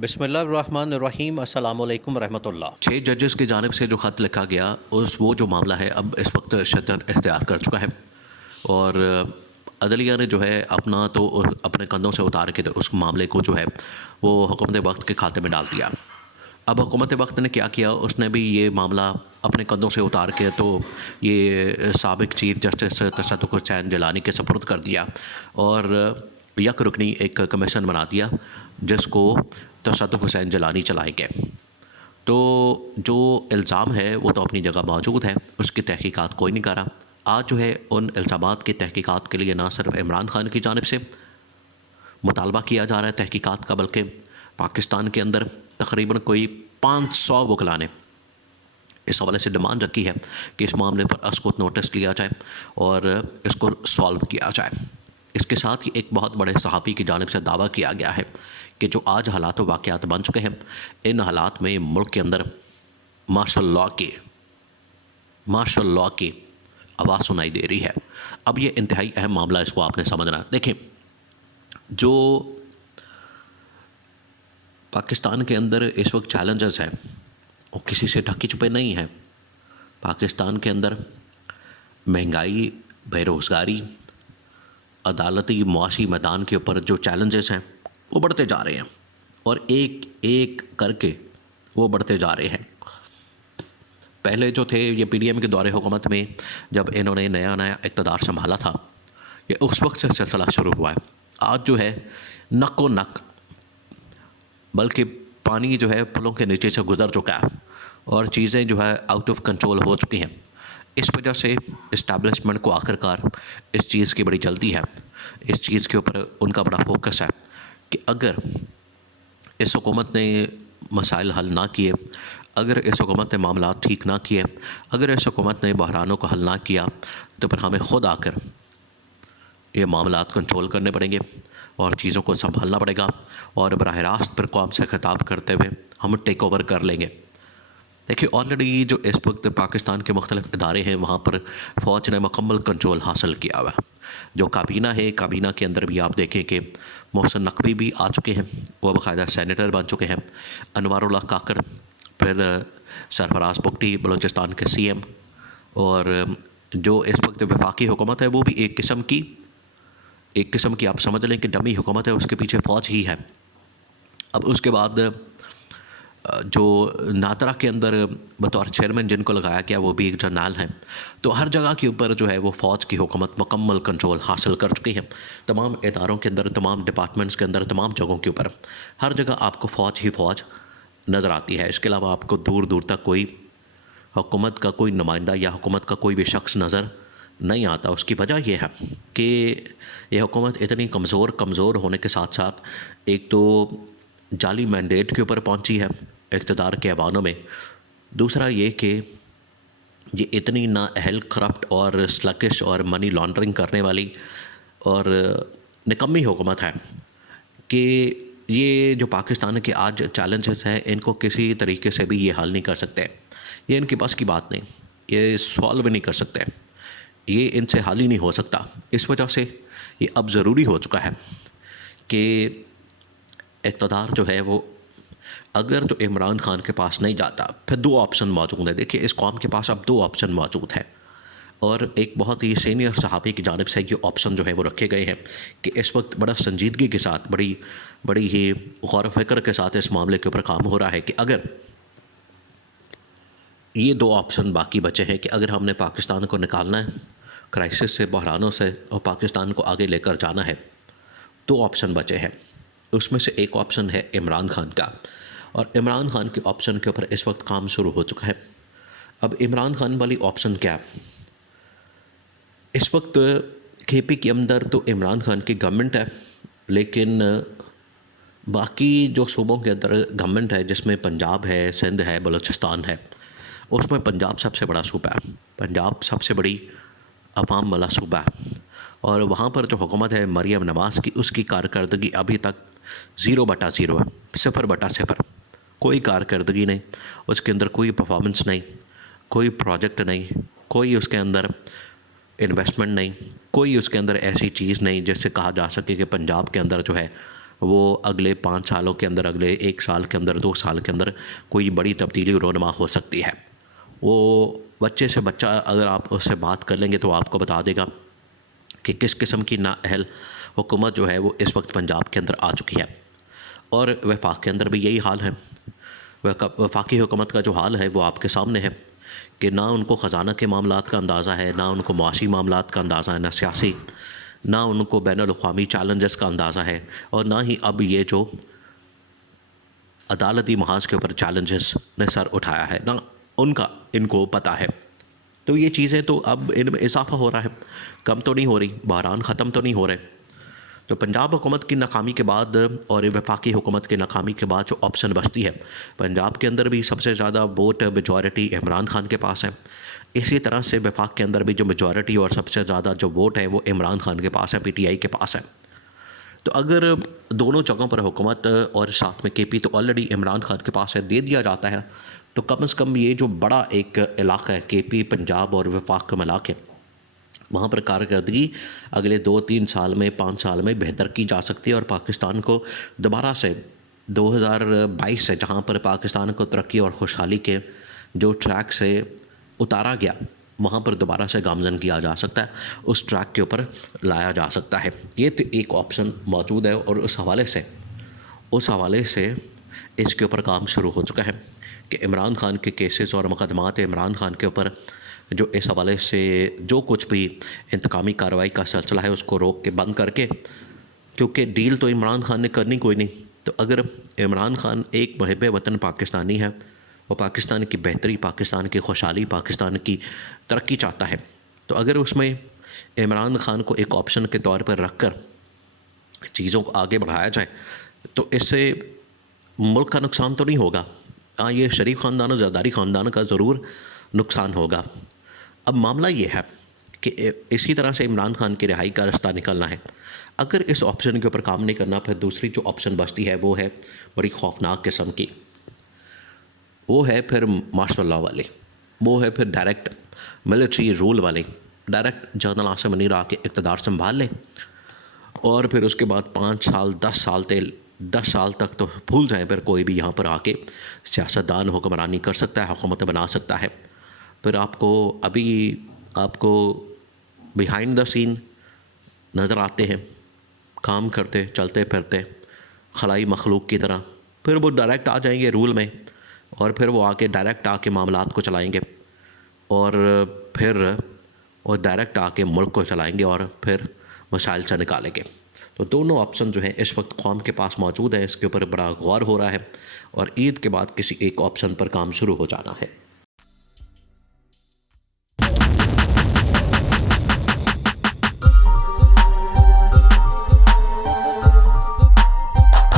बिस्मिल्लाहिर्रहमानिर्रहीम अस्सलामुअलैकुम रहमतुल्लाह। 6 जजेस की जानिब से जो ख़त लिखा गया वो जो मामला है अब इस वक्त शिद्दत इख्तियार कर चुका है और अदलिया ने जो है अपने कंधों से उतार के उस मामले को जो है वो हुकूमत वक्त के खाते में डाल दिया। अब हुकूमत वक्त ने क्या किया, उसने भी ये मामला अपने कंधों से उतार के तो ये साबिक चीफ जस्टिस तसद्दुक़ हुसैन जिलानी के सपुर्द कर दिया और यक रुकनी एक कमीशन बना दिया जिसको तसद्दुक़ हुसैन जिलानी चलाएंगे। तो जो इल्ज़ाम है वो तो अपनी जगह मौजूद है, उसकी तहकीकात कोई नहीं कर रहा। आज जो है उन इल्ज़ामात की तहकीकात के लिए ना सिर्फ इमरान खान की जानिब से मुतालबा किया जा रहा है तहकीकात का, बल्कि पाकिस्तान के अंदर तकरीबन कोई 500 वकला ने इस हवाले से डिमांड रखी है कि इस मामले पर असकुत नोटिस लिया जाए और इसको सॉल्व किया जाए। इसके साथ ही एक बहुत बड़े सहाफ़ी की जानिब से दावा किया गया है कि जो आज हालात व वाक़यात बन चुके हैं, इन हालात में मुल्क के अंदर मार्शल लॉ की आवाज़ सुनाई दे रही है। अब ये इंतहाई अहम मामला, इसको आपने समझना। देखें, जो पाकिस्तान के अंदर इस वक्त चैलेंजेस हैं वो किसी से ढके छुपे नहीं हैं। पाकिस्तान के अंदर महंगाई, बेरोज़गारी, अदालती मुआशी मैदान के ऊपर जो चैलेंजेस हैं वो बढ़ते जा रहे हैं और एक एक करके वो बढ़ते जा रहे हैं। पहले जो थे ये पीडीएम के दौरे हुकूमत में जब इन्होंने नया इक़्तिदार संभाला था, ये उस वक्त से सिलसिला शुरू हुआ है। आज जो है नक्को नक, बल्कि पानी जो है पुलों के नीचे से गुजर चुका है और चीज़ें जो है आउट ऑफ कंट्रोल हो चुकी हैं। इस वजह से इस्टेब्लिशमेंट को आखिरकार इस चीज़ की बड़ी जल्दी है, इस चीज़ के ऊपर उनका बड़ा फोकस है कि अगर इस हुकूमत ने मसाइल हल ना किए, अगर इस हुकूमत ने मामला ठीक ना किए, अगर इस हुकूमत ने बहरानों को हल ना किया, तो फिर हमें ख़ुद आकर ये मामलात कंट्रोल करने पड़ेंगे और चीज़ों को संभालना पड़ेगा और बराह रास्त पर कौम से खिताब करते हुए हम टेक ओवर कर लेंगे। देखिए, ऑलरेडी जो इस वक्त पाकिस्तान के मुख्तलिफ इदारे हैं वहाँ पर फ़ौज ने मुकम्मल कंट्रोल हासिल किया हुआ है। जो काबीना है, काबीना के अंदर भी आप देखें कि मोहसिन नकवी भी आ चुके हैं, वो बाकायदा सैनेटर बन चुके हैं। अनवारुल्लाह काकर, फिर सरफराज बुगटी बलूचिस्तान के सीएम, और जो इस वक्त वफाकी हुकूमत है वो भी एक किस्म की आप समझ लें कि डमी हुकूमत है, उसके पीछे फ़ौज ही है। अब उसके बाद जो नादरा के अंदर बतौर चेयरमैन जिनको लगाया गया वो भी एक जर्नल हैं। तो हर जगह के ऊपर जो है वो फ़ौज की हुकूमत मुकम्मल कंट्रोल हासिल कर चुकी है। तमाम इदारों के अंदर, तमाम डिपार्टमेंट्स के अंदर, तमाम जगहों के ऊपर हर जगह आपको फ़ौज ही फ़ौज नज़र आती है। इसके अलावा आपको दूर दूर तक कोई हुकूमत का कोई नुमाइंदा या हुकूमत का कोई भी शख्स नज़र नहीं आता। उसकी वजह यह है कि ये हुकूमत इतनी कमज़ोर होने के साथ साथ एक तो जाली मैंडेट के ऊपर पहुंची है इक़्तिदार के ऐवानों में, दूसरा ये कि ये इतनी नाअहल, करप्ट और स्लगिश और मनी लॉन्ड्रिंग करने वाली और निकम्मी हुकूमत है कि ये जो पाकिस्तान के आज चैलेंजेस हैं इनको किसी तरीके से भी ये हल नहीं कर सकते। ये इनके पास की बात नहीं, ये सॉल्व नहीं कर सकते, ये इनसे हल ही नहीं हो सकता। इस वजह से ये अब ज़रूरी हो चुका है कि इक़्तिदार जो है वो अगर जो इमरान खान के पास नहीं जाता, फिर दो ऑप्शन मौजूद है। देखिए, इस कौम के पास अब दो ऑप्शन मौजूद है और एक बहुत ही सीनियर सहाफ़ी की जानिब से ये ऑप्शन जो है वो रखे गए हैं कि इस वक्त बड़ा संजीदगी के साथ, बड़ी ही गौर व फिक्र के साथ इस मामले के ऊपर काम हो रहा है कि अगर ये दो ऑप्शन बाकी बचे हैं कि अगर हमने पाकिस्तान को निकालना है क्राइसिस से, बहरानों से, और पाकिस्तान को आगे लेकर जाना है, दो ऑप्शन बचे हैं। उसमें से एक ऑप्शन है इमरान खान का, और इमरान खान के ऑप्शन के ऊपर इस वक्त काम शुरू हो चुका है। अब इमरान खान वाली ऑप्शन क्या है? इस वक्त केपी के अंदर तो इमरान खान की गवर्नमेंट है, लेकिन बाकी जो सूबों के अंदर गवर्नमेंट है जिसमें पंजाब है, सिंध है, बलूचिस्तान है, उसमें पंजाब सबसे बड़ा सूबा है। पंजाब सबसे बड़ी अवाम वाला सूबा है और वहाँ पर जो हुकूमत है मरियम नवाज़ की, उसकी कारकर्दगी अभी तक 0/0 है, 0/0। कोई कारकर्दगी नहीं, उसके अंदर कोई परफॉर्मेंस नहीं, कोई प्रोजेक्ट नहीं, कोई उसके अंदर इन्वेस्टमेंट नहीं, कोई उसके अंदर ऐसी चीज़ नहीं जिससे कहा जा सके कि पंजाब के अंदर जो है वो अगले 5 सालों के अंदर, अगले 1 साल के अंदर, 2 साल के अंदर कोई बड़ी तब्दीली रोनमा हो सकती है। वो बच्चे से बच्चा अगर आप उससे बात कर लेंगे तो आपको बता देगा कि किस किस्म की नाअहल हुकूमत जो है वो इस वक्त पंजाब के अंदर आ चुकी है। और वफाक के अंदर भी यही हाल है। वफाकी हुकूमत का जो हाल है वो आपके सामने है कि ना उनको ख़जाना के मामलात का अंदाज़ा है, ना उनको मुआशी मामलात का अंदाज़ा है, ना सियासी, ना उनको बैनुल-अक़वामी चैलेंजेस का अंदाज़ा है, और ना ही अब ये जो अदालती महाज के ऊपर चैलेंजेस ने सर उठाया है, ना उनका इनको पता है। तो ये चीज़ें तो अब इनमें इजाफा हो रहा है, कम तो नहीं हो रही, बहरान ख़त्म तो नहीं हो रहे। तो पंजाब हुकूमत की नाकामी के बाद और वफाकी हुकूमत की नाकामी के बाद जो ऑप्शन बचती है, पंजाब के अंदर भी सबसे ज़्यादा वोट मेजॉरिटी इमरान खान के पास है। इसी तरह से वफाक के अंदर भी जो मेजॉरिटी और सबसे ज़्यादा जो वोट है वो इमरान खान के पास है, PTI के पास है। तो अगर दोनों जगहों पर हुकूमत और साथ में KP तो ऑलरेडी इमरान खान के पास है, दे दिया जाता है, तो कम से कम ये जो बड़ा एक इलाका है KP, पंजाब और वफाक का मिला के, वहाँ पर कारकर्दगी अगले 2-3 साल में, 5 साल में बेहतर की जा सकती है। और पाकिस्तान को दोबारा से 2022 से, जहाँ पर पाकिस्तान को तरक्की और खुशहाली के जो ट्रैक से उतारा गया, वहाँ पर दोबारा से गामजन किया जा सकता है, उस ट्रैक के ऊपर लाया जा सकता है। ये तो एक ऑप्शन मौजूद है और उस हवाले से इसके ऊपर काम शुरू हो चुका है कि इमरान खान के केसेस और मुकदमात इमरान खान के ऊपर जो इस हवाले से जो कुछ भी इंतकामी कार्रवाई का सिलसिला है उसको रोक के बंद करके, क्योंकि डील तो इमरान खान ने करनी कोई नहीं। तो अगर इमरान खान एक मुहिब वतन पाकिस्तानी है, वो पाकिस्तान की बेहतरी, पाकिस्तान की खुशहाली, पाकिस्तान की तरक्की चाहता है, तो अगर उसमें इमरान खान को एक ऑप्शन के तौर पर रख कर चीज़ों को आगे बढ़ाया जाए, तो इससे मुल्क का नुकसान तो नहीं होगा। हाँ, ये शरीफ ख़ानदान और जरदारी ख़ानदान का ज़रूर नुकसान होगा। अब मामला ये है कि इसी तरह से इमरान खान की रिहाई का रास्ता निकलना है। अगर इस ऑप्शन के ऊपर काम नहीं करना, फिर दूसरी जो ऑप्शन बचती है वो है बड़ी खौफनाक किस्म की, वो है फिर मार्शल लॉ वाली, वो है फिर डायरेक्ट मिलिट्री रूल वाली। डायरेक्ट जनरल आसिम मुनीर आके इक़्तिदार संभाल ले और फिर उसके बाद 5 साल 10 साल तक तो भूल जाए, फिर कोई भी यहाँ पर आके सियासतदान हुक्मरानी कर सकता है, हुकूमत बना सकता है। फिर आपको बिहाइंड द सीन नज़र आते हैं, काम करते, चलते फिरते खलाई मखलूक की तरह। फिर वो डायरेक्ट आ जाएंगे रूल में और फिर वो आके डायरेक्ट आके मामलात को चलाएंगे और फिर वो डायरेक्ट आके मुल्क को चलाएंगे और फिर मसाइल से निकालेंगे। तो दोनों ऑप्शन जो हैं इस वक्त कौम के पास मौजूद है, इसके ऊपर बड़ा गौर हो रहा है और ईद के बाद किसी एक ऑप्शन पर काम शुरू हो जाना है।